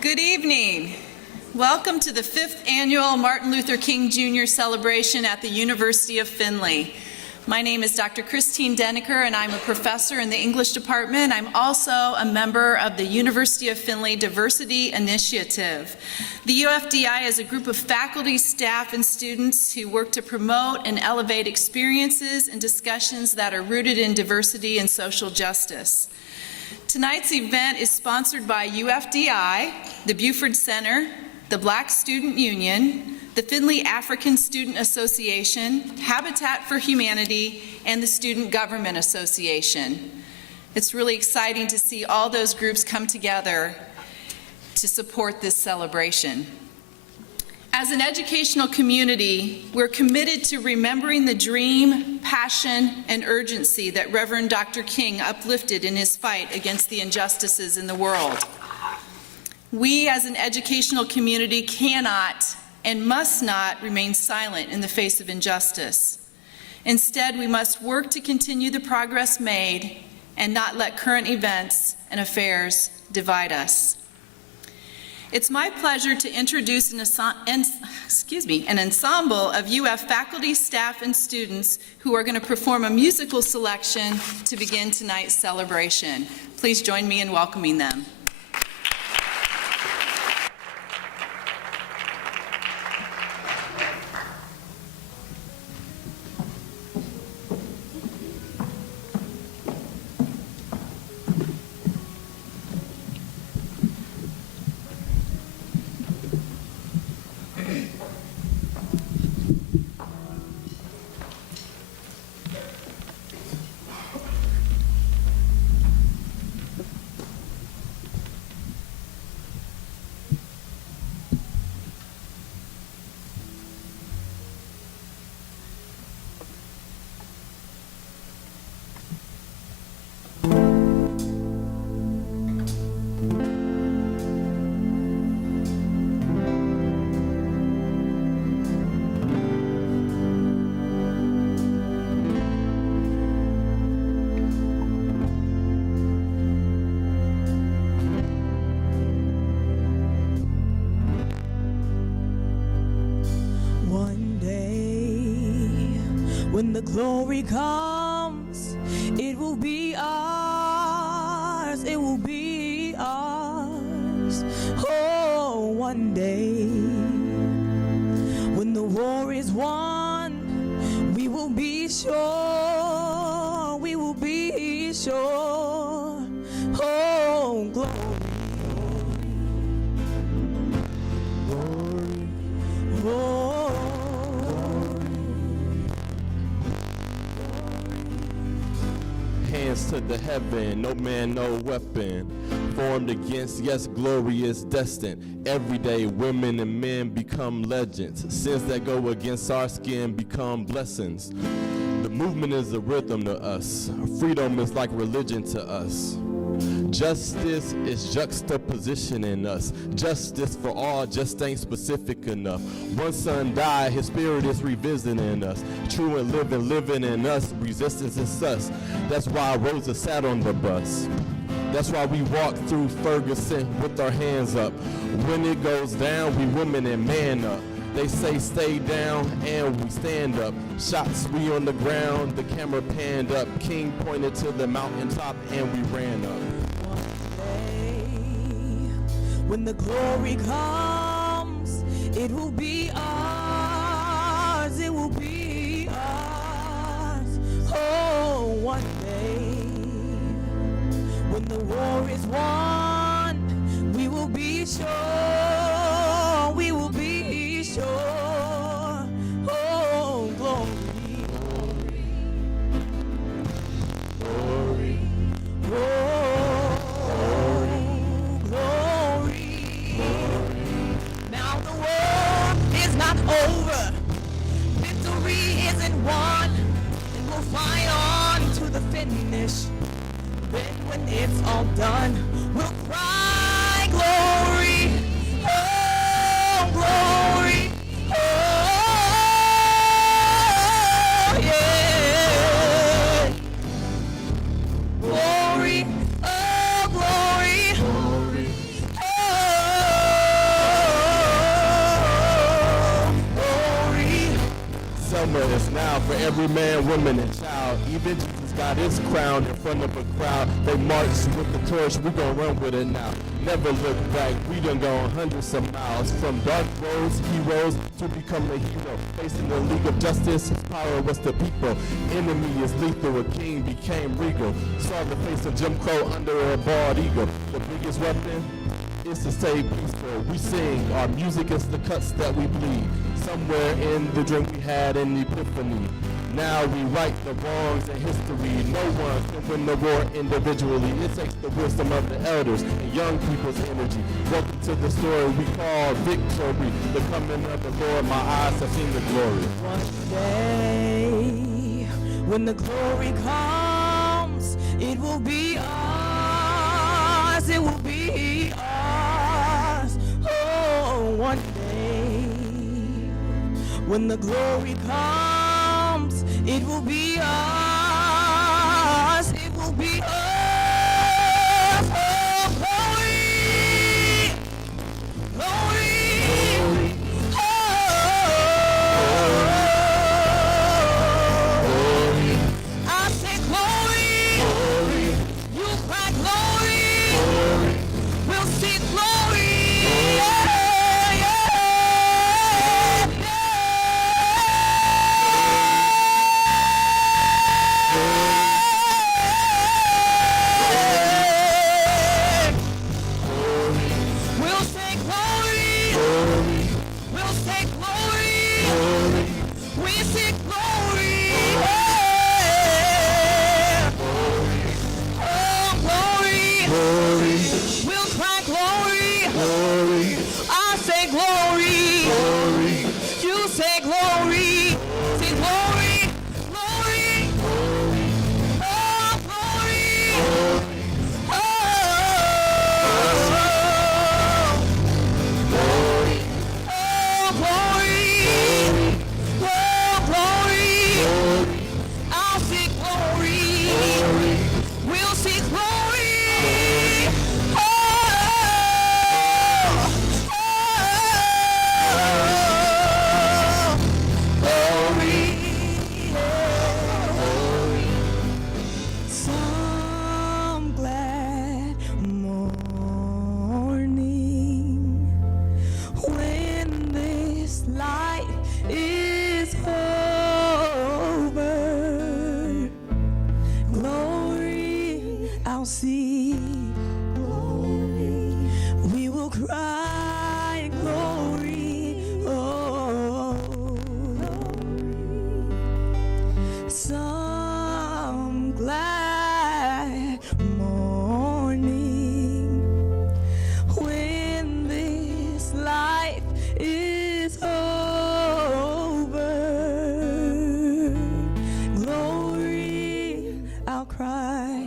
Good evening. Welcome to the 5th Annual Martin Luther King Jr. Celebration at the University of Findlay. My name is Dr. Christine Denneker, and I'm a professor in the English department. I'm also a member of the University of Findlay Diversity Initiative. The UFDI is a group of faculty, staff, and students who work to promote and elevate experiences and discussions that are rooted in diversity and social justice. Tonight's event is sponsored by UFDI, the Buford Center, the Black Student Union, the Findlay African Student Association, Habitat for Humanity, and the Student Government Association. It's really exciting to see all those groups come together to support this celebration. As an educational community, we're committed to remembering the dream, passion, and urgency that Reverend Dr. King uplifted in his fight against the injustices in the world. We as an educational community cannot and must not remain silent in the face of injustice. Instead, we must work to continue the progress made and not let current events and affairs divide us. It's my pleasure to introduce an ensemble of UF faculty, staff, and students who are going to perform a musical selection to begin tonight's celebration. Please join me in welcoming them. When the glory comes, it will be ours, it will be ours. Oh, one day, when the war is won, we will be sure, we will be sure. Oh, glory, glory, glory. Oh. Hands to the heaven, no man, no weapon formed against, yes, glory is destined. Every day women and men become legends. Sins that go against our skin become blessings. The movement is a rhythm to us. Freedom is like religion to us. Justice is juxtaposition in us. Justice for all just ain't specific enough. One son died, his spirit is revisiting us. True and living in us. Resistance is us. That's why Rosa sat on the bus. That's why we walk through Ferguson with our hands up. When it goes down, we women and man up. They say stay down and we stand up. Shots we on the ground, the camera panned up. King pointed to the mountaintop and we ran up. When the glory comes, it will be ours, it will be ours. Oh, one day, when the war is won, we will be sure, we will be sure. Oh, glory, glory, glory. Over. Victory isn't won, and we'll fight on to the finish. Then when it's all done, we'll cry glory, oh glory, oh yeah, glory, oh glory, glory, oh. out for every man, woman, and child. Even Jesus got his crown in front of a crowd. They marched with the torch, we gon' run with it now. Never look back, we done gone hundreds of miles. From dark roads, heroes, to become a hero. Facing the League of Justice, his power was the people. Enemy is lethal, a king became regal. Saw the face of Jim Crow under a bald eagle. The biggest weapon is to stay peaceful. We sing, our music is the cuts that we bleed. Somewhere in the drink we had an epiphany. Now we right the wrongs in history. No one can win the war individually. It takes the wisdom of the elders and young people's energy. Welcome to the story we call victory. The coming of the Lord, my eyes have seen the glory. One day, when the glory comes, it will be ours. It will be ours. Oh, one day, when the glory comes, it will be ours. It will be ours. Oh, glory, glory. I say glory. You cry glory. We'll see glory. We'll say glory. We'll say glory. We say glory. Oh, glory. We'll cry glory. I say glory. You say glory. Say glory. Glory. Oh, glory. Oh, glory. Oh, glory. I'll see glory. We'll see glory. Some glad morning when this life is over. Glory, I'll see. Glory, we will cry. Glory, oh. Some glad morning when this life is over. Glory, I'll cry.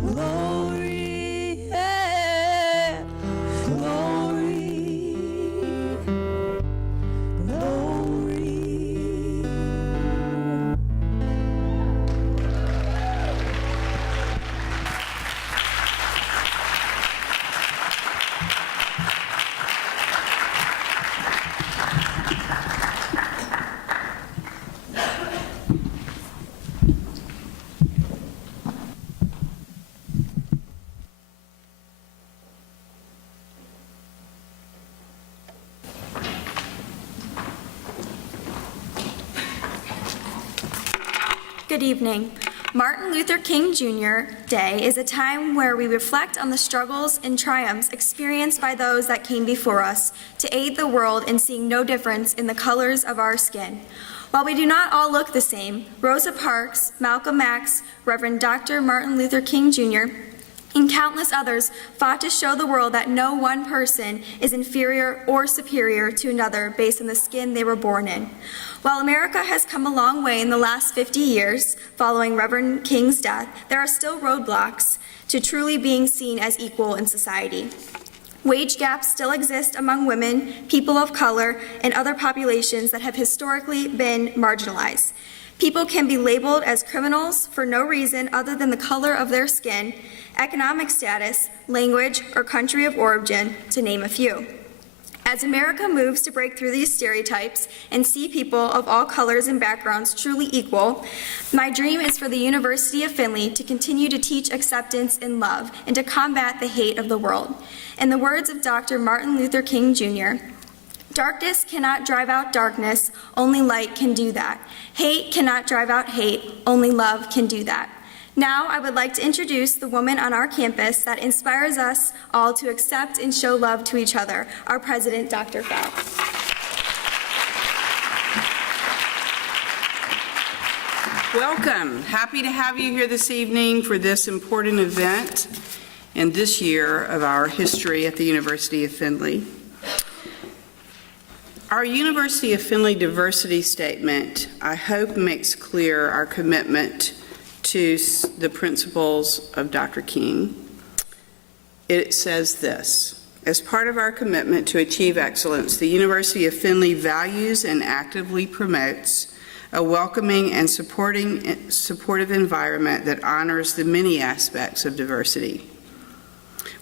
Glory, yeah. Glory, glory. Good evening. Martin Luther King Jr. Day is a time where we reflect on the struggles and triumphs experienced by those that came before us to aid the world in seeing no difference in the colors of our skin. While we do not all look the same, Rosa Parks, Malcolm X, Reverend Dr. Martin Luther King Jr., and countless others fought to show the world that no one person is inferior or superior to another based on the skin they were born in. While America has come a long way in the last 50 years following Reverend King's death, there are still roadblocks to truly being seen as equal in society. Wage gaps still exist among women, people of color, and other populations that have historically been marginalized. People can be labeled as criminals for no reason other than the color of their skin, economic status, language, or country of origin, to name a few. As America moves to break through these stereotypes and see people of all colors and backgrounds truly equal, my dream is for the University of Findlay to continue to teach acceptance and love and to combat the hate of the world. In the words of Dr. Martin Luther King Jr., "Darkness cannot drive out darkness, only light can do that. Hate cannot drive out hate, only love can do that." Now, I would like to introduce the woman on our campus that inspires us all to accept and show love to each other, our president, Dr. Fell. Welcome. Happy to have you here this evening for this important event in this year of our history at the University of Findlay. Our University of Findlay diversity statement, I hope, makes clear our commitment to the principles of Dr. King. It says this: as part of our commitment to achieve excellence, the University of Findlay values and actively promotes a welcoming and supportive environment that honors the many aspects of diversity.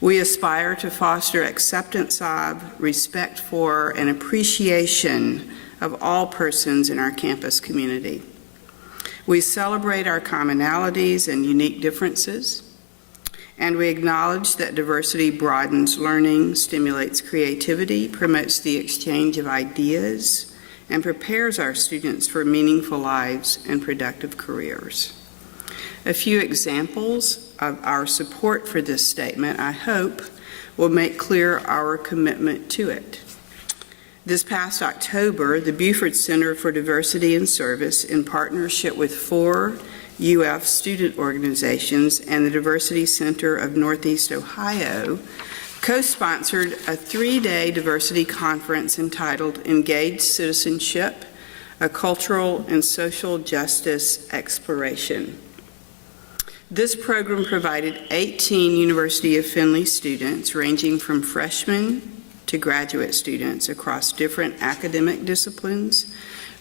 We aspire to foster acceptance of, respect for, and appreciation of all persons in our campus community. We celebrate our commonalities and unique differences, and we acknowledge that diversity broadens learning, stimulates creativity, promotes the exchange of ideas, and prepares our students for meaningful lives and productive careers. A few examples of our support for this statement, I hope, will make clear our commitment to it. This past October, the Buford Center for Diversity and Service, in partnership with 4 UF student organizations and the Diversity Center of Northeast Ohio, co-sponsored a 3-day diversity conference entitled Engaged Citizenship, a Cultural and Social Justice Exploration. This program provided 18 University of Findlay students, ranging from freshmen to graduate students across different academic disciplines,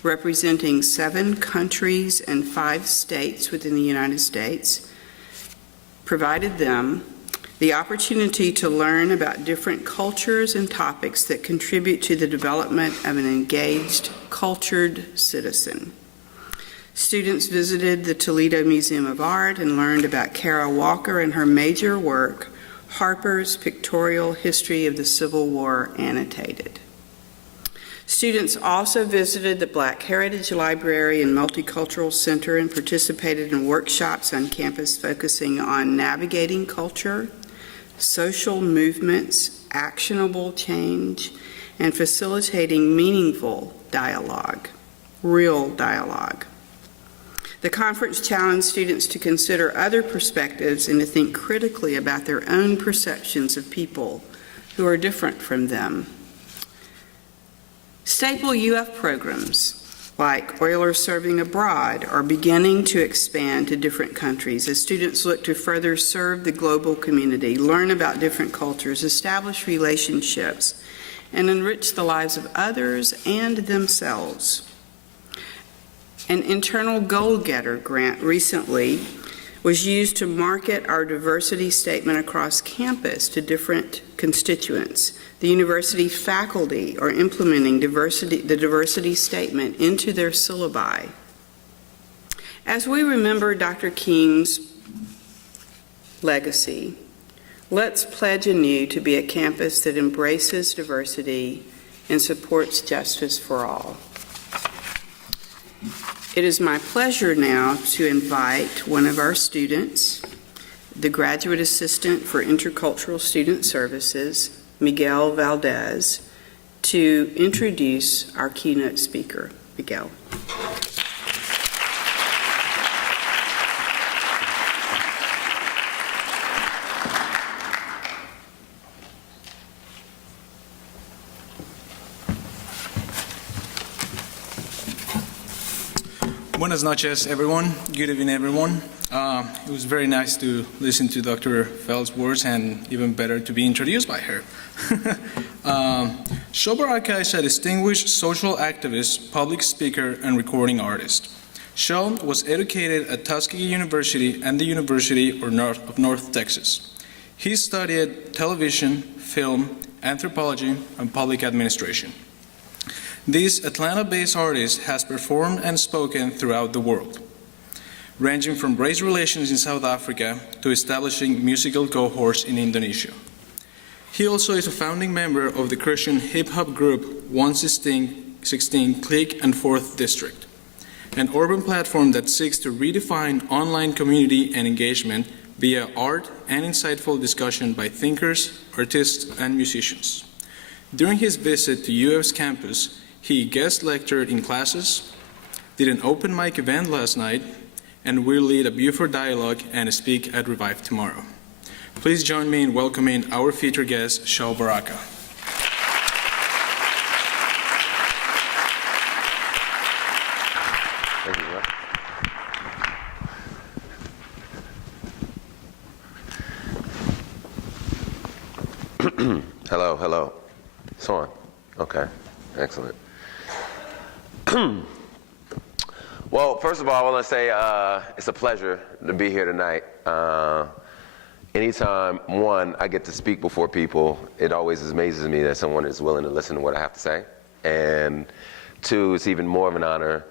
representing 7 countries and 5 states within the United States, provided them the opportunity to learn about different cultures and topics that contribute to the development of an engaged, cultured citizen. Students visited the Toledo Museum of Art and learned about Kara Walker and her major work, Harper's Pictorial History of the Civil War Annotated. Students also visited the Black Heritage Library and Multicultural Center and participated in workshops on campus focusing on navigating culture, social movements, actionable change, and facilitating meaningful dialogue, real dialogue. The conference challenged students to consider other perspectives and to think critically about their own perceptions of people who are different from them. Staple UF programs like Oilers Serving Abroad are beginning to expand to different countries as students look to further serve the global community, learn about different cultures, establish relationships, and enrich the lives of others and themselves. An internal goal-getter grant recently was used to market our diversity statement across campus to different constituents. The university faculty are implementing the diversity statement into their syllabi. As we remember Dr. King's legacy, let's pledge anew to be a campus that embraces diversity and supports justice for all. It is my pleasure now to invite one of our students, the Graduate Assistant for Intercultural Student Services, Miguel Valdez, to introduce our keynote speaker. Miguel. Buenas noches, everyone. Good evening, everyone. It was very nice to listen to Dr. Fell's words, and even better to be introduced by her. Shobar Aka is a distinguished social activist, public speaker, and recording artist. Shel was educated at Tuskegee University and the University of North Texas. He studied television, film, anthropology, and public administration. This Atlanta-based artist has performed and spoken throughout the world, ranging from race relations in South Africa to establishing musical cohorts in Indonesia. He also is a founding member of the Christian hip-hop group 116 Click and 4th District, an urban platform that seeks to redefine online community and engagement via art and insightful discussion by thinkers, artists, and musicians. During his visit to UF's campus, he guest lectured in classes, did an open mic event last night, and will lead a Buford dialogue and speak at Revive tomorrow. Please join me in welcoming our featured guest, Shao Baraka. Thank you, bro. Hello, hello. It's on. Okay, excellent. Well, first of all, I want to say it's a pleasure to be here tonight. Anytime, one, I get to speak before people, it always amazes me that someone is willing to listen to what I have to say. And two, it's even more of an honor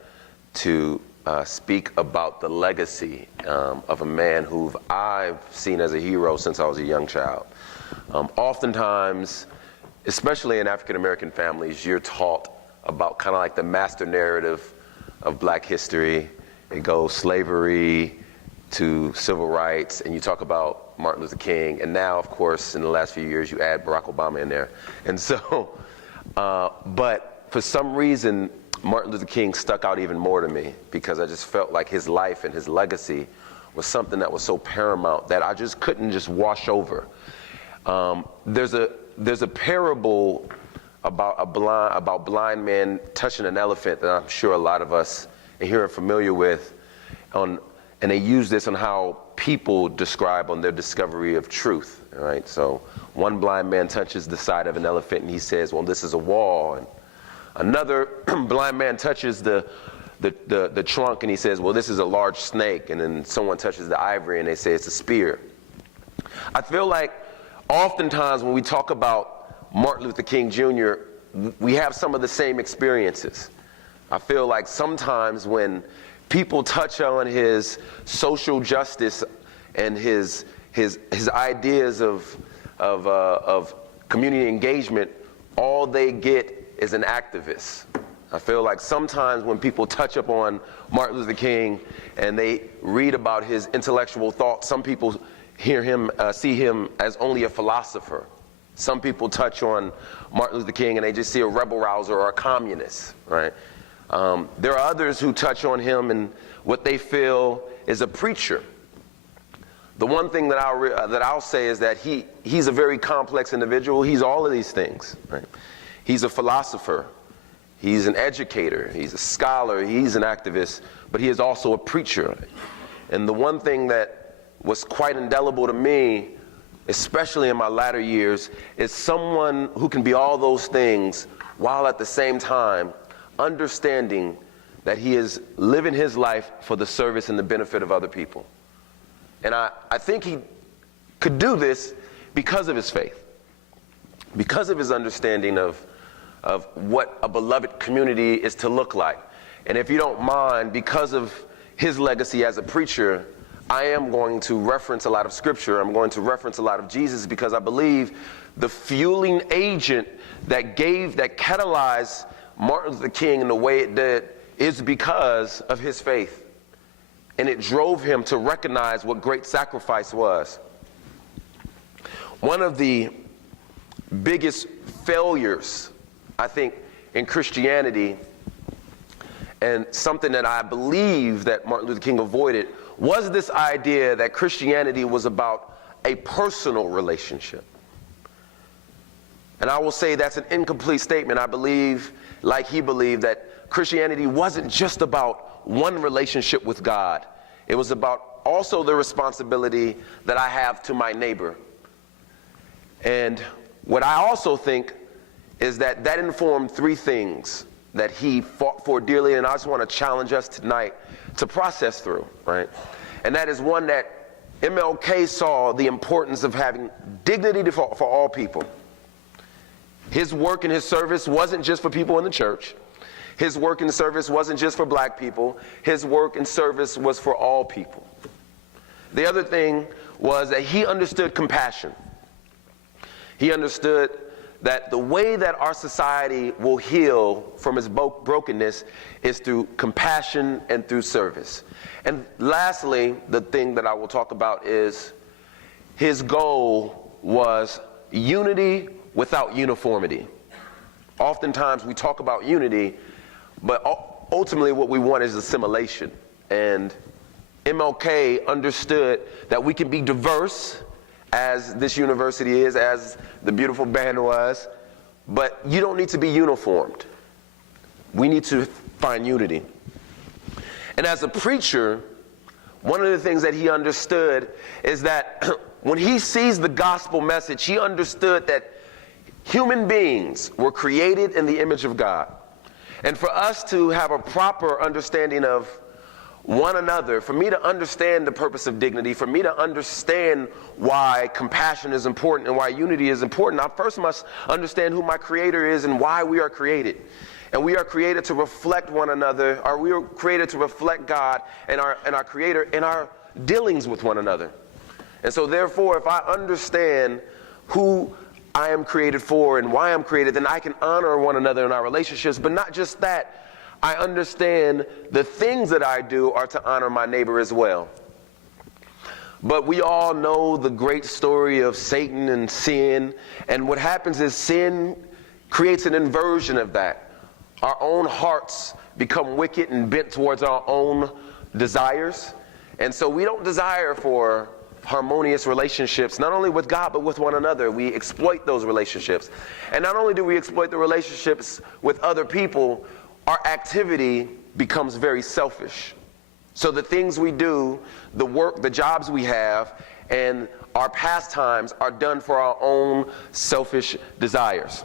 to speak about the legacy of a man who I've seen as a hero since I was a young child. Oftentimes, especially in African-American families, you're taught about kind of like the master narrative of black history. It goes slavery to civil rights, and you talk about Martin Luther King, and now, of course, in the last few years, you add Barack Obama in there. And so, but for some reason, Martin Luther King stuck out even more to me because I just felt like his life and his legacy was something that was so paramount that I just couldn't just wash over. There's a parable about blind men touching an elephant that I'm sure a lot of us here are familiar with, and they use this on how people describe on their discovery of truth, right? So one blind man touches the side of an elephant and he says, well, this is a wall. And another blind man touches the trunk and he says, well, this is a large snake. And then someone touches the ivory and they say it's a spear. I feel like oftentimes when we talk about Martin Luther King Jr., we have some of the same experiences. I feel like sometimes when people touch on his social justice and his ideas of community engagement, all they get is an activist. I feel like sometimes when people touch upon Martin Luther King and they read about his intellectual thought, some people hear him, see him as only a philosopher. Some people touch on Martin Luther King and they just see a rebel rouser or a communist, right? There are others who touch on him and what they feel is a preacher. The one thing that I'll say is that he's a very complex individual. He's all of these things, right? He's a philosopher. He's an educator. He's a scholar. He's an activist. But he is also a preacher. And the one thing that was quite indelible to me, especially in my latter years, is someone who can be all those things while at the same time understanding that he is living his life for the service and the benefit of other people. And I think he could do this because of his faith, because of his understanding of what a beloved community is to look like. And if you don't mind, because of his legacy as a preacher, I am going to reference a lot of scripture. I'm going to reference a lot of Jesus because I believe the fueling agent that catalyzed Martin Luther King in the way it did is because of his faith. And it drove him to recognize what great sacrifice was. One of the biggest failures, I think, in Christianity, and something that I believe that Martin Luther King avoided, was this idea that Christianity was about a personal relationship. And I will say that's an incomplete statement. I believe, like he believed, that Christianity wasn't just about one relationship with God. It was about also the responsibility that I have to my neighbor. And what I also think is that that informed three things that he fought for dearly, and I just want to challenge us tonight to process through, right? And that is one, that MLK saw the importance of having dignity for all people. His work and his service wasn't just for people in the church. His work and service wasn't just for black people. His work and service was for all people. The other thing was that he understood compassion. He understood that the way that our society will heal from its brokenness is through compassion and through service. And lastly, the thing that I will talk about is his goal was unity without uniformity. Oftentimes we talk about unity, but ultimately what we want is assimilation. And MLK understood that we can be diverse, as this university is, as the beautiful band was, but you don't need to be uniformed. We need to find unity. And as a preacher, one of the things that he understood is that when he sees the gospel message, he understood that human beings were created in the image of God. And for us to have a proper understanding of one another, for me to understand the purpose of dignity, for me to understand why compassion is important and why unity is important, I first must understand who my Creator is and why we are created. And we are created to reflect one another, or we are created to reflect God and our Creator in our dealings with one another. And so therefore, if I understand who I am created for and why I'm created, then I can honor one another in our relationships. But not just that, I understand the things that I do are to honor my neighbor as well. But we all know the great story of Satan and sin. And what happens is sin creates an inversion of that. Our own hearts become wicked and bent towards our own desires. And so we don't desire for harmonious relationships, not only with God, but with one another. We exploit those relationships. And not only do we exploit the relationships with other people, our activity becomes very selfish. So the things we do, the work, the jobs we have, and our pastimes are done for our own selfish desires.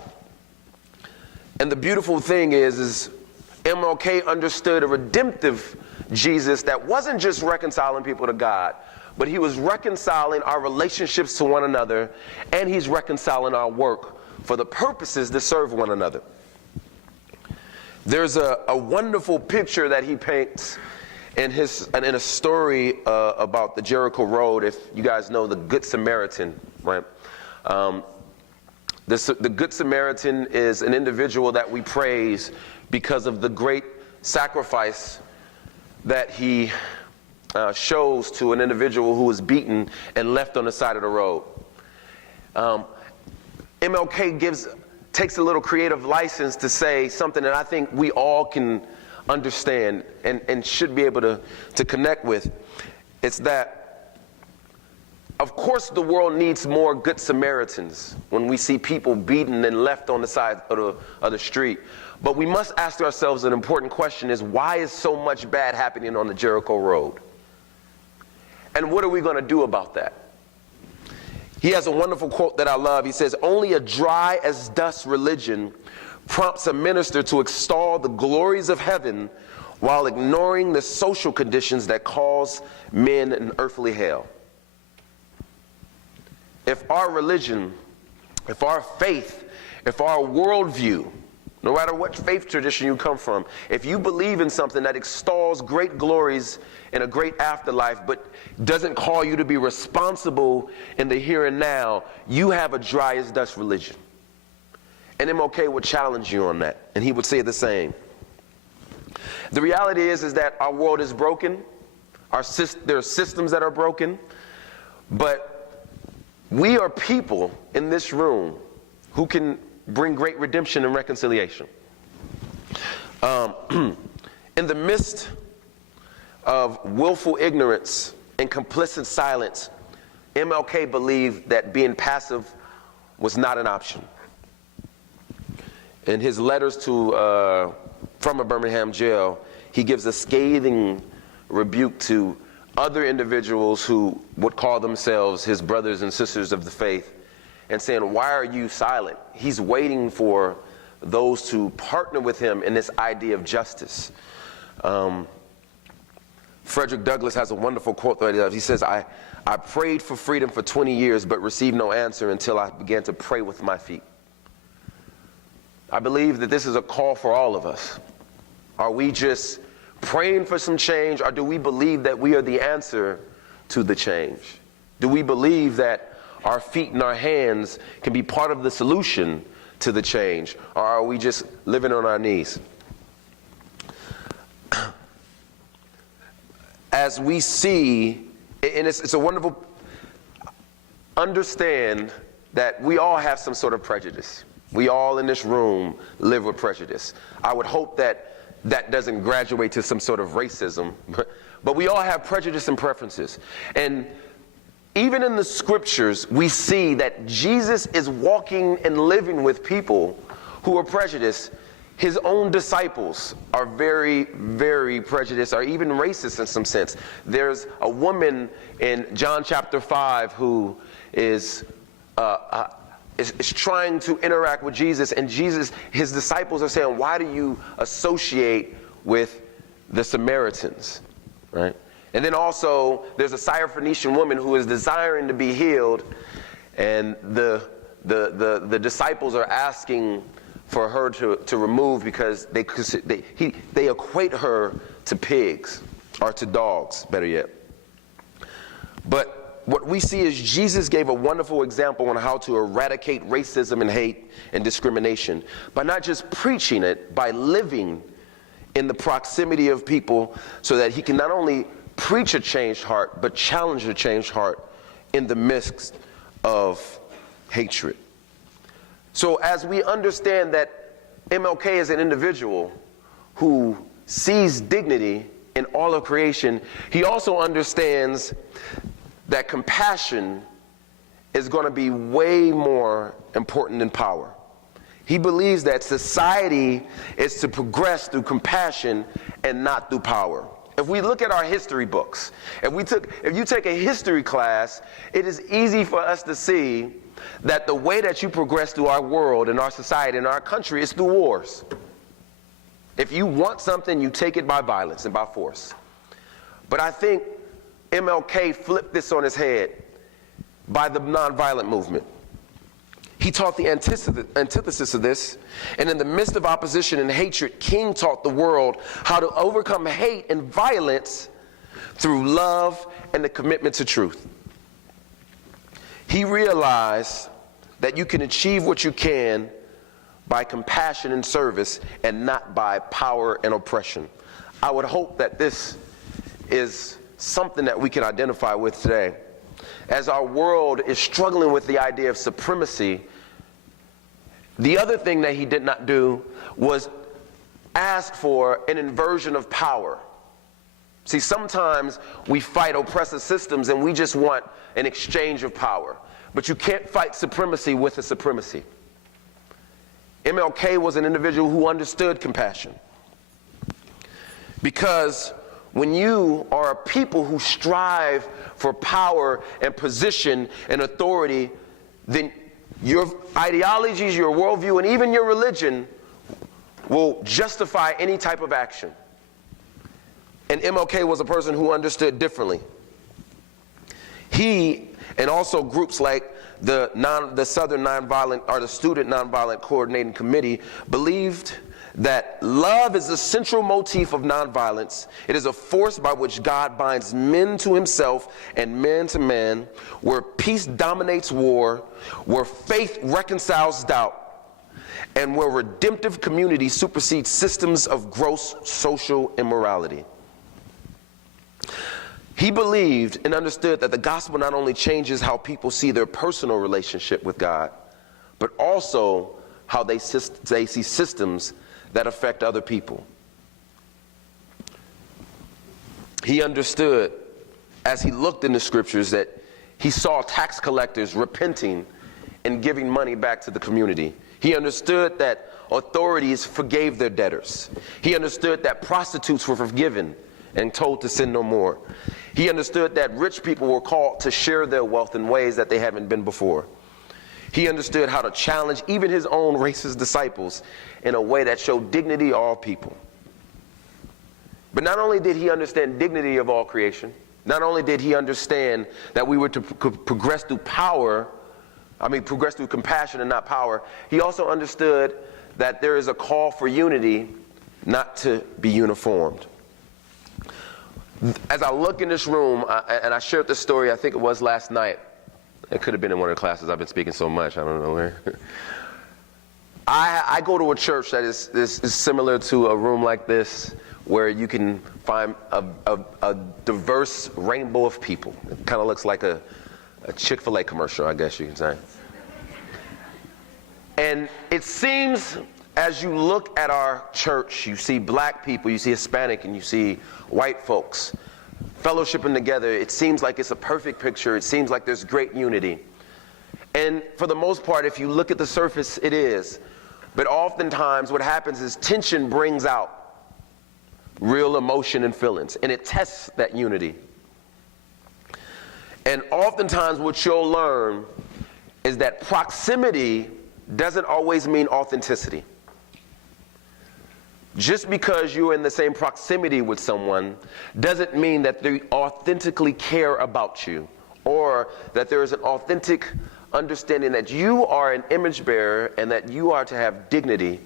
And the beautiful thing is MLK understood a redemptive Jesus that wasn't just reconciling people to God, but he was reconciling our relationships to one another, and he's reconciling our work for the purposes to serve one another. There's a wonderful picture that he paints in a story about the Jericho Road. If you guys know the Good Samaritan, right? The Good Samaritan is an individual that we praise because of the great sacrifice that he shows to an individual who was beaten and left on the side of the road. MLK takes a little creative license to say something that I think we all can understand and should be able to connect with. It's that, of course, the world needs more Good Samaritans when we see people beaten and left on the side of the street. But we must ask ourselves an important question: is why is so much bad happening on the Jericho Road? And what are we going to do about that? He has a wonderful quote that I love. He says, "Only a dry as dust religion prompts a minister to extol the glories of heaven while ignoring the social conditions that cause men an earthly hell." If our religion, if our faith, if our worldview, no matter what faith tradition you come from, if you believe in something that extols great glories in a great afterlife but doesn't call you to be responsible in the here and now, you have a dry as dust religion. And MLK would challenge you on that, and he would say the same. The reality is that our world is broken. There are systems that are broken, but we are people in this room who can bring great redemption and reconciliation. In the midst of willful ignorance and complicit silence, MLK believed that being passive was not an option. In his letters from a Birmingham jail, he gives a scathing rebuke to other individuals who would call themselves his brothers and sisters of the faith, and saying, "Why are you silent?" He's waiting for those to partner with him in this idea of justice. Frederick Douglass has a wonderful quote that he loves. He says, I prayed for freedom for 20 years but received no answer until I began to pray with my feet. I believe that this is a call for all of us. Are we just praying for some change, or do we believe that we are the answer to the change? Do we believe that our feet and our hands can be part of the solution to the change, or are we just living on our knees? As we see, and it's a wonderful, understand that we all have some sort of prejudice. We all in this room live with prejudice. I would hope that that doesn't graduate to some sort of racism, but we all have prejudice and preferences. And even in the scriptures, we see that Jesus is walking and living with people who are prejudiced. His own disciples are very, very prejudiced, or even racist in some sense. There's a woman in John chapter 5 who is trying to interact with Jesus, and his disciples are saying, why do you associate with the Samaritans, right? And then also, there's a Syrophoenician woman who is desiring to be healed, and the disciples are asking for her to remove because they equate her to pigs, or to dogs, better yet. But what we see is Jesus gave a wonderful example on how to eradicate racism and hate and discrimination by not just preaching it, by living in the proximity of people, so that he can not only preach a changed heart, but challenge a changed heart in the midst of hatred. So as we understand that MLK is an individual who sees dignity in all of creation, he also understands that compassion is going to be way more important than power. He believes that society is to progress through compassion and not through power. If we look at our history books, if you take a history class, it is easy for us to see that the way that you progress through our world and our society and our country is through wars. If you want something, you take it by violence and by force. But I think MLK flipped this on his head by the nonviolent movement. He taught the antithesis of this, and in the midst of opposition and hatred, King taught the world how to overcome hate and violence through love and the commitment to truth. He realized that you can achieve what you can by compassion and service, and not by power and oppression. I would hope that this is something that we can identify with today. As our world is struggling with the idea of supremacy, the other thing that he did not do was ask for an inversion of power. See, sometimes we fight oppressive systems and we just want an exchange of power. But you can't fight supremacy with a supremacy. MLK was an individual who understood compassion. Because when you are a people who strive for power and position and authority, then your ideologies, your worldview, and even your religion will justify any type of action. And MLK was a person who understood differently. He, and also groups like the Southern Nonviolent, or the Student Nonviolent Coordinating Committee, believed that love is the central motif of nonviolence. It is a force by which God binds men to himself and man to man, where peace dominates war, where faith reconciles doubt, and where redemptive community supersedes systems of gross social immorality. He believed and understood that the gospel not only changes how people see their personal relationship with God, but also how they see systems that affect other people. He understood, as he looked in the scriptures, that he saw tax collectors repenting and giving money back to the community. He understood that authorities forgave their debtors. He understood that prostitutes were forgiven and told to sin no more. He understood that rich people were called to share their wealth in ways that they haven't been before. He understood how to challenge even his own racist disciples in a way that showed dignity of all people. But not only did he understand dignity of all creation, not only did he understand that we were to progress through compassion and not power, he also understood that there is a call for unity, not to be uniformed. As I look in this room, and I shared this story, I think it was last night. It could have been in one of the classes. I've been speaking so much, I don't know where. I go to a church that is similar to a room like this, where you can find a diverse rainbow of people. It kind of looks like a Chick-fil-A commercial, I guess you can say. And it seems, as you look at our church, you see black people, you see Hispanic, and you see white folks fellowshipping together. It seems like it's a perfect picture. It seems like there's great unity. And for the most part, if you look at the surface, it is. But oftentimes what happens is tension brings out real emotion and feelings, and it tests that unity. And oftentimes what you'll learn is that proximity doesn't always mean authenticity. Just because you're in the same proximity with someone doesn't mean that they authentically care about you, or that there is an authentic understanding that you are an image bearer and that you are to have dignity,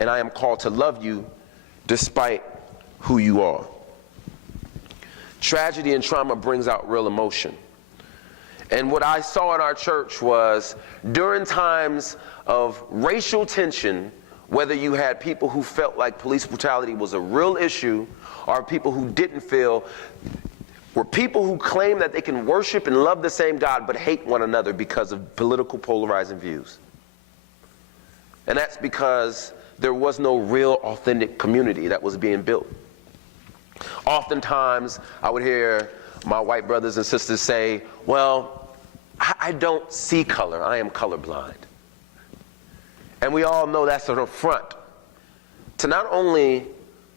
and I am called to love you despite who you are. Tragedy and trauma brings out real emotion. And what I saw in our church was during times of racial tension, whether you had people who felt like police brutality was a real issue or people who didn't feel, were people who claim that they can worship and love the same God but hate one another because of political polarizing views. And that's because there was no real authentic community that was being built. Oftentimes I would hear my white brothers and sisters say, well, I don't see color, I am colorblind. And we all know that's an affront to not only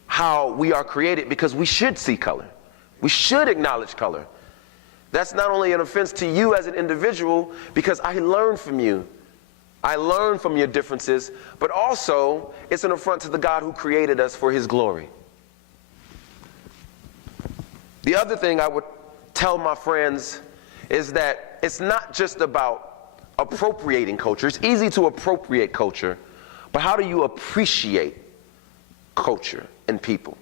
how we are created, because we should see color. We should acknowledge color. That's not only an offense to you as an individual, because I learn from you. I learn from your differences, but also it's an affront to the God who created us for his glory. The other thing I would tell my friends is that it's not just about appropriating culture. It's easy to appropriate culture, but how do you appreciate culture and people?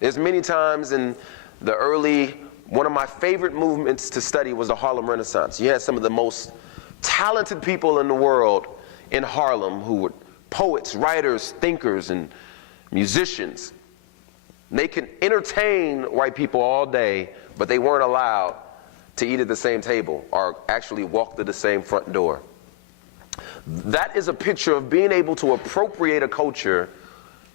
There's many times in the early, one of my favorite movements to study was the Harlem Renaissance. You had some of the most talented people in the world in Harlem who were poets, writers, thinkers, and musicians. They could entertain white people all day, but they weren't allowed to eat at the same table or actually walk through the same front door. That is a picture of being able to appropriate a culture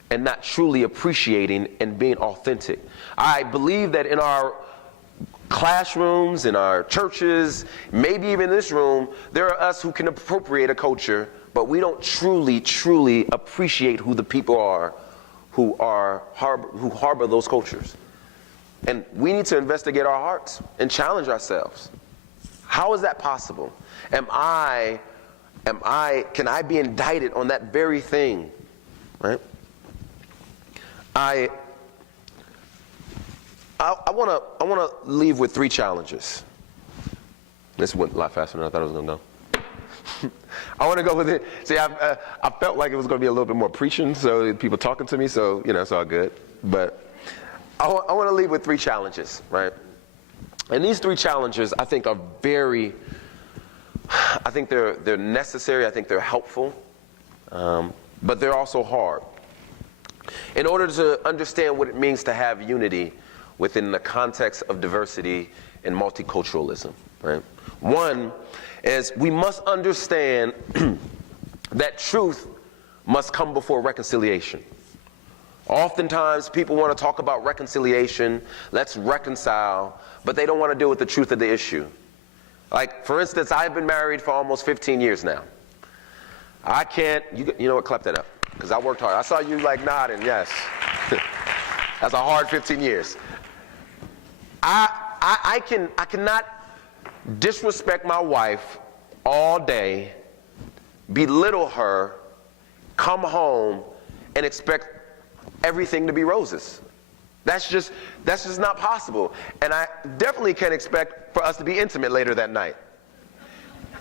and not truly appreciating and being authentic. I believe that in our classrooms, in our churches, maybe even in this room, there are us who can appropriate a culture, but we don't truly appreciate who the people are who harbor those cultures. And we need to investigate our hearts and challenge ourselves. How is that possible? Can I be indicted on that very thing? Right? I want to leave with 3 challenges. This went a lot faster than I thought it was going to go. I want to go with it. See, I felt like it was going to be a little bit more preaching, so people talking to me, so it's all good. But I want to leave with 3 challenges, right? And these 3 challenges, I think, are they're necessary. I think they're helpful, but they're also hard. In order to understand what it means to have unity within the context of diversity and multiculturalism, right? One is we must understand that truth must come before reconciliation. Oftentimes people want to talk about reconciliation, let's reconcile, but they don't want to deal with the truth of the issue. Like, for instance, I've been married for almost 15 years now. I can't, you know what, clap that up, because I worked hard. I saw you like nodding, yes. That's a hard 15 years. I cannot disrespect my wife all day, belittle her, come home, and expect everything to be roses. That's just not possible. And I definitely can't expect for us to be intimate later that night.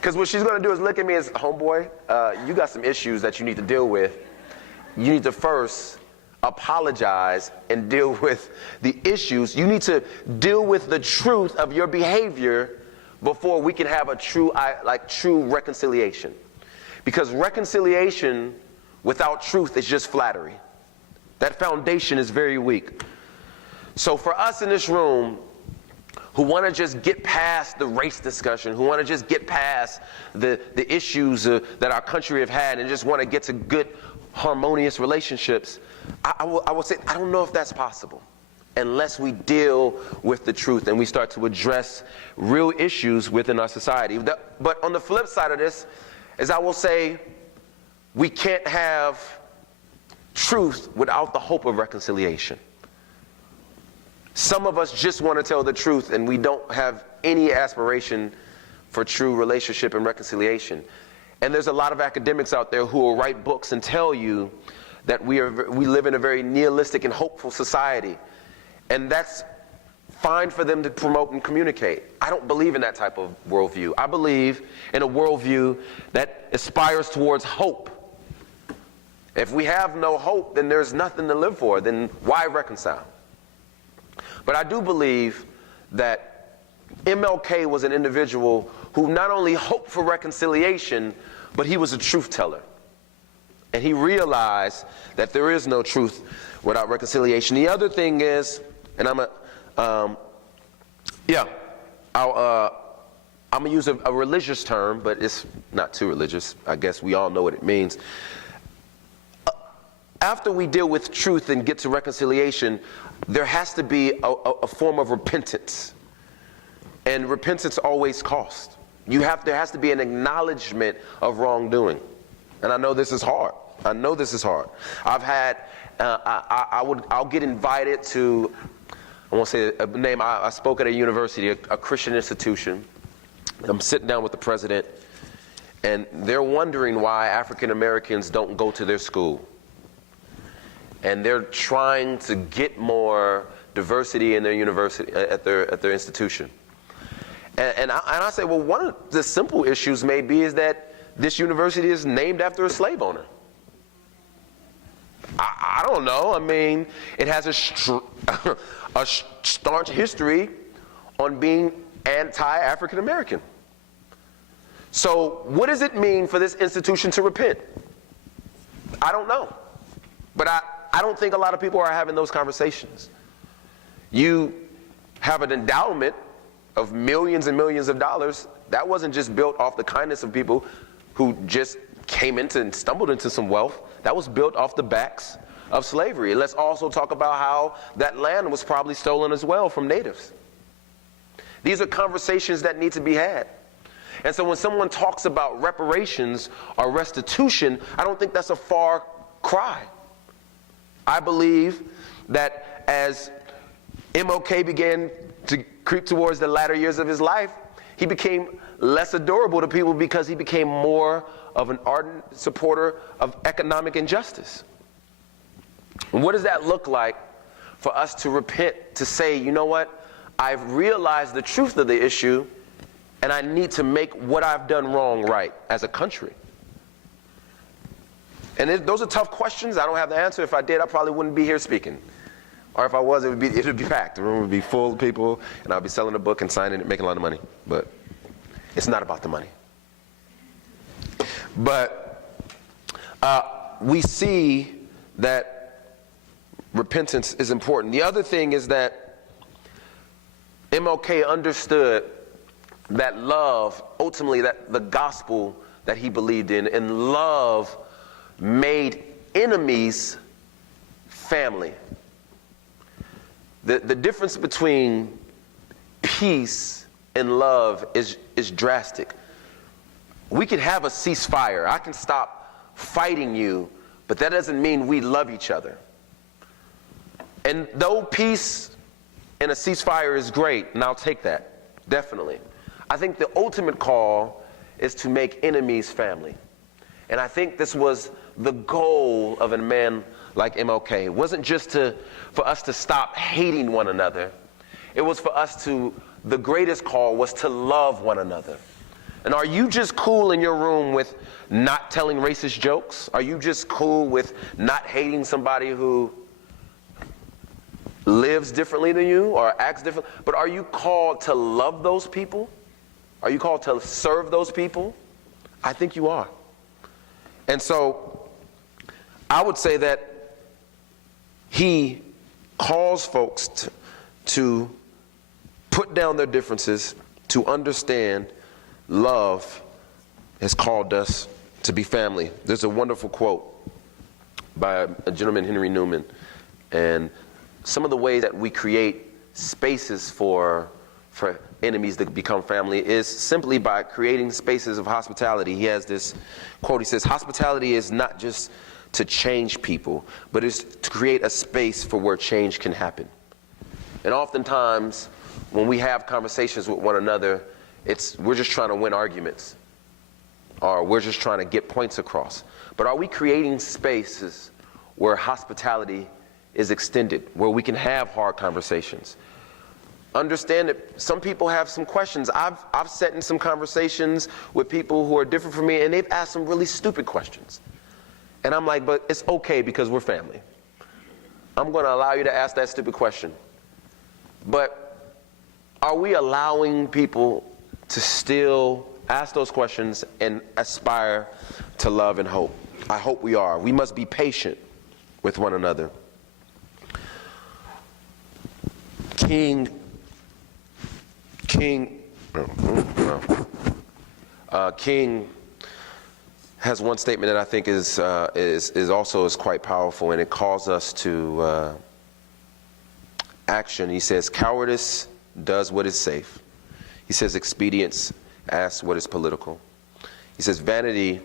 Because what she's going to do is look at me as, homeboy, you got some issues that you need to deal with. You need to first apologize and deal with the issues. You need to deal with the truth of your behavior before we can have a true reconciliation. Because reconciliation without truth is just flattery. That foundation is very weak. So for us in this room who want to just get past the race discussion, who want to just get past the issues that our country have had and just want to get to good, harmonious relationships, I will say, I don't know if that's possible unless we deal with the truth and we start to address real issues within our society. But on the flip side of this is I will say we can't have truth without the hope of reconciliation. Some of us just want to tell the truth and we don't have any aspiration for true relationship and reconciliation. And there's a lot of academics out there who will write books and tell you that we live in a very nihilistic and hopeful society. And that's fine for them to promote and communicate. I don't believe in that type of worldview. I believe in a worldview that aspires towards hope. If we have no hope, then there's nothing to live for. Then why reconcile? But I do believe that MLK was an individual who not only hoped for reconciliation, but he was a truth teller. And he realized that there is no truth without reconciliation. The other thing is, and I'm going to use a religious term, but it's not too religious. I guess we all know what it means. After we deal with truth and get to reconciliation, there has to be a form of repentance. And repentance always costs. There has to be an acknowledgement of wrongdoing. And I know this is hard. I've had, I'll get invited to, I won't say a name, I spoke at a university, a Christian institution. I'm sitting down with the president, and they're wondering why African Americans don't go to their school. And they're trying to get more diversity in their university, at their institution. And I say, well, one of the simple issues may be is that this university is named after a slave owner. I don't know. I mean, it has a staunch history on being anti-African American. So what does it mean for this institution to repent? I don't know. But I don't think a lot of people are having those conversations. You have an endowment of millions and millions of dollars. That wasn't just built off the kindness of people who just came into and stumbled into some wealth. That was built off the backs of slavery. Let's also talk about how that land was probably stolen as well from natives. These are conversations that need to be had. And so when someone talks about reparations or restitution, I don't think that's a far cry. I believe that as MLK began to creep towards the latter years of his life, he became less adorable to people because he became more of an ardent supporter of economic injustice. And what does that look like for us to repent, to say, you know what, I've realized the truth of the issue and I need to make what I've done wrong right as a country? And those are tough questions. I don't have the answer. If I did, I probably wouldn't be here speaking. Or if I was, it would be packed. The room would be full of people, and I'll be selling a book and signing it, making a lot of money. But it's not about the money. But we see that repentance is important. The other thing is that MLK understood that love, ultimately that the gospel that he believed in, and love made enemies family. The difference between peace and love is drastic. We can have a ceasefire. I can stop fighting you, but that doesn't mean we love each other. And though peace and a ceasefire is great, and I'll take that, definitely, I think the ultimate call is to make enemies family. And I think this was the goal of a man like MLK. It wasn't just for us to stop hating one another. It was for us the greatest call was to love one another. And are you just cool in your room with not telling racist jokes? Are you just cool with not hating somebody who lives differently than you or acts different? But are you called to love those people? Are you called to serve those people? I think you are. And so I would say that he calls folks to put down their differences, to understand love has called us to be family. There's a wonderful quote by a gentleman, Henry Newman, and some of the ways that we create spaces for enemies to become family is simply by creating spaces of hospitality. He has this quote, he says, hospitality is not just to change people, but it's to create a space for where change can happen. And oftentimes, when we have conversations with one another, we're just trying to win arguments, or we're just trying to get points across. But are we creating spaces where hospitality is extended, where we can have hard conversations? Understand that some people have some questions. I've sat in some conversations with people who are different from me, and they've asked some really stupid questions. And I'm like, but it's okay because we're family. I'm going to allow you to ask that stupid question. But are we allowing people to still ask those questions and aspire to love and hope? I hope we are. We must be patient with one another. King has one statement that I think is also quite powerful, and it calls us to action. He says, cowardice does what is safe. He says, expedience asks what is political. He says, vanity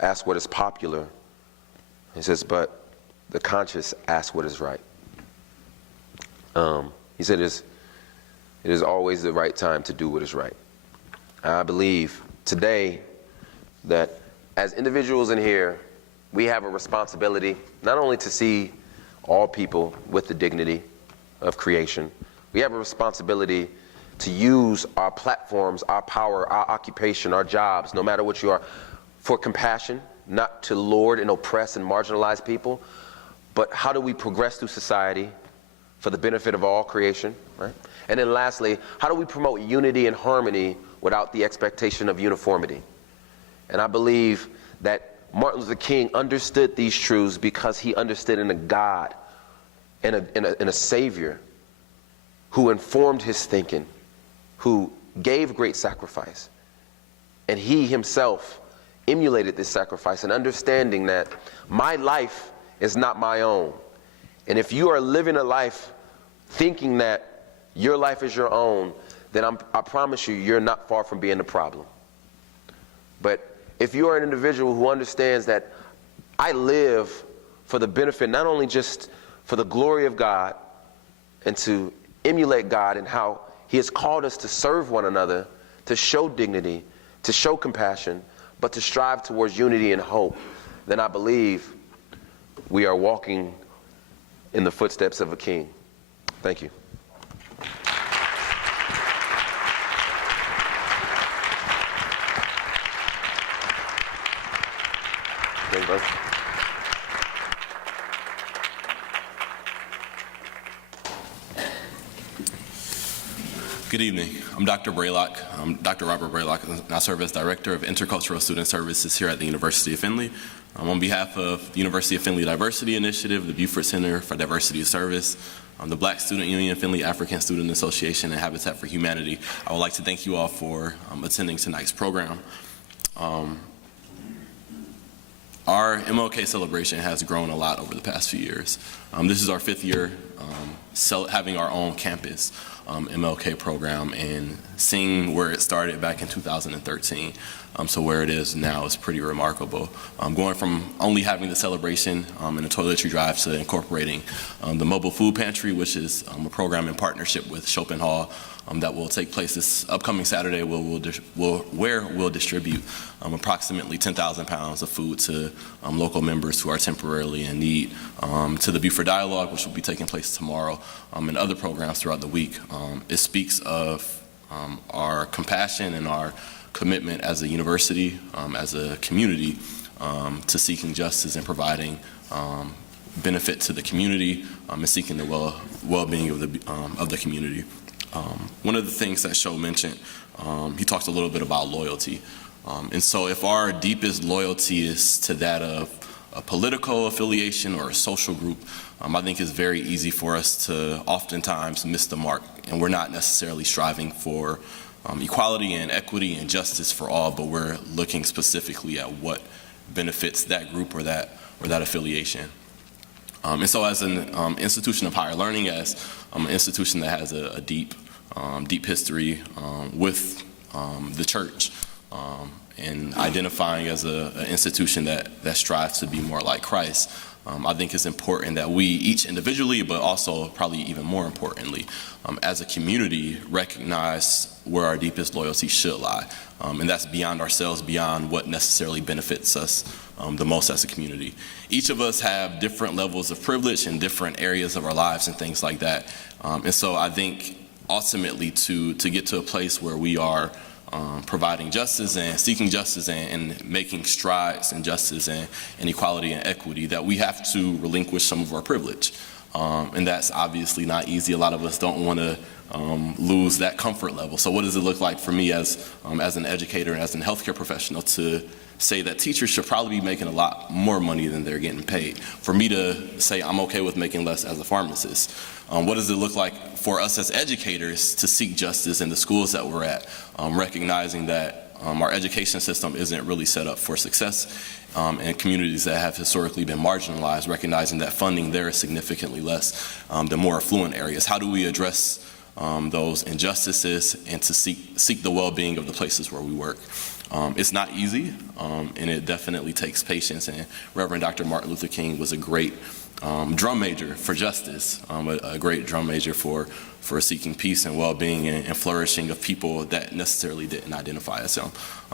asks what is popular. He says, but the conscience asks what is right. He said, it is always the right time to do what is right. I believe today that as individuals in here, we have a responsibility not only to see all people with the dignity of creation, we have a responsibility to use our platforms, our power, our occupation, our jobs, no matter what you are, for compassion, not to lord and oppress and marginalize people, but how do we progress through society for the benefit of all creation, right? And then lastly, how do we promote unity and harmony without the expectation of uniformity? And I believe that Martin Luther King understood these truths because he understood in a God, in a Savior who informed his thinking, who gave great sacrifice. And he himself emulated this sacrifice, and understanding that my life is not my own. And if you are living a life thinking that your life is your own, then I promise you, you're not far from being the problem. But if you are an individual who understands that I live for the benefit, not only just for the glory of God and to emulate God and how He has called us to serve one another, to show dignity, to show compassion, but to strive towards unity and hope, then I believe we are walking in the footsteps of a king. Thank you. Good evening. I'm Dr. Braylock. I'm Dr. Robert Braylock, and I serve as Director of Intercultural Student Services here at the University of Findlay. On behalf of the University of Findlay Diversity Initiative, the Buford Center for Diversity of Service, the Black Student Union, Findlay African Student Association, and Habitat for Humanity, I would like to thank you all for attending tonight's program. Our MLK celebration has grown a lot over the past few years. This is our 5th year having our own campus MLK program, and seeing where it started back in 2013 so where it is now is pretty remarkable. Going from only having the celebration and the toiletry drive to incorporating the mobile food pantry, which is a program in partnership with Schopenhall that will take place this upcoming Saturday, where we'll distribute approximately 10,000 pounds of food to local members who are temporarily in need, to the Buford Dialogue, which will be taking place tomorrow, and other programs throughout the week. It speaks of our compassion and our commitment as a university, as a community, to seeking justice and providing benefit to the community, and seeking the well-being of the community. One of the things that Sho mentioned, he talked a little bit about loyalty. And so if our deepest loyalty is to that of a political affiliation or a social group, I think it's very easy for us to oftentimes miss the mark. And we're not necessarily striving for equality and equity and justice for all, but we're looking specifically at what benefits that group or that affiliation. And so as an institution of higher learning, as an institution that has a deep history with the church, and identifying as an institution that strives to be more like Christ, I think it's important that we each individually, but also probably even more importantly, as a community, recognize where our deepest loyalty should lie. And that's beyond ourselves, beyond what necessarily benefits us the most as a community. Each of us have different levels of privilege in different areas of our lives and things like that. And so I think ultimately to get to a place where we are providing justice and seeking justice and making strides in justice and equality and equity, that we have to relinquish some of our privilege. And that's obviously not easy. A lot of us don't want to lose that comfort level. So what does it look like for me as an educator and as a healthcare professional to say that teachers should probably be making a lot more money than they're getting paid? For me to say I'm okay with making less as a pharmacist. What does it look like for us as educators to seek justice in the schools that we're at, recognizing that our education system isn't really set up for success in communities that have historically been marginalized, recognizing that funding there is significantly less than more affluent areas? How do we address those injustices and to seek the well-being of the places where we work? It's not easy, and it definitely takes patience, and Reverend Dr. Martin Luther King was a great drum major for justice, a great drum major for seeking peace and well-being and flourishing of people that necessarily didn't identify as him.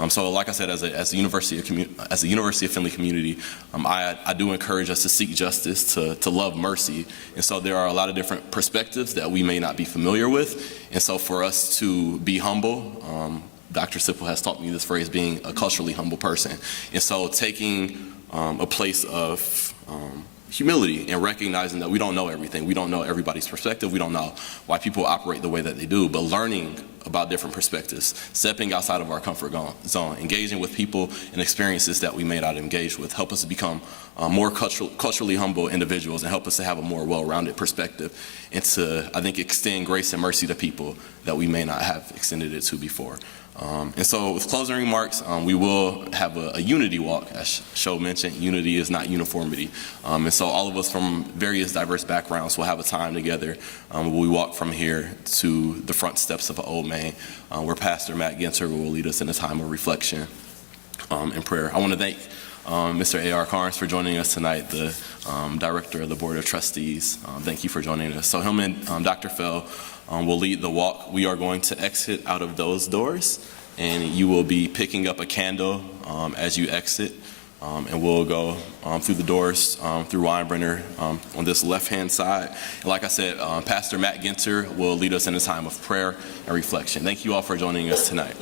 So like I said, as a University of Findlay community, I do encourage us to seek justice, to love mercy. And so there are a lot of different perspectives that we may not be familiar with. And so for us to be humble, Dr. Sipple has taught me this phrase, being a culturally humble person. And so taking a place of humility and recognizing that we don't know everything. We don't know everybody's perspective. We don't know why people operate the way that they do, but learning about different perspectives, stepping outside of our comfort zone, engaging with people and experiences that we may not engage with, help us to become more culturally humble individuals and help us to have a more well-rounded perspective and to, I think, extend grace and mercy to people that we may not have extended it to before. And so with closing remarks, we will have a unity walk. As Sho mentioned, unity is not uniformity. And so all of us from various diverse backgrounds will have a time together where we walk from here to the front steps of Old Main, where Pastor Matt Ginter will lead us in a time of reflection and prayer. I want to thank Mr. A.R. Carnes for joining us tonight, the Director of the Board of Trustees. Thank you for joining us. So him and Dr. Fell will lead the walk. We are going to exit out of those doors, and you will be picking up a candle as you exit, and we'll go through the doors through Weinbrenner on this left-hand side. And like I said, Pastor Matt Ginter will lead us in a time of prayer and reflection. Thank you all for joining us tonight.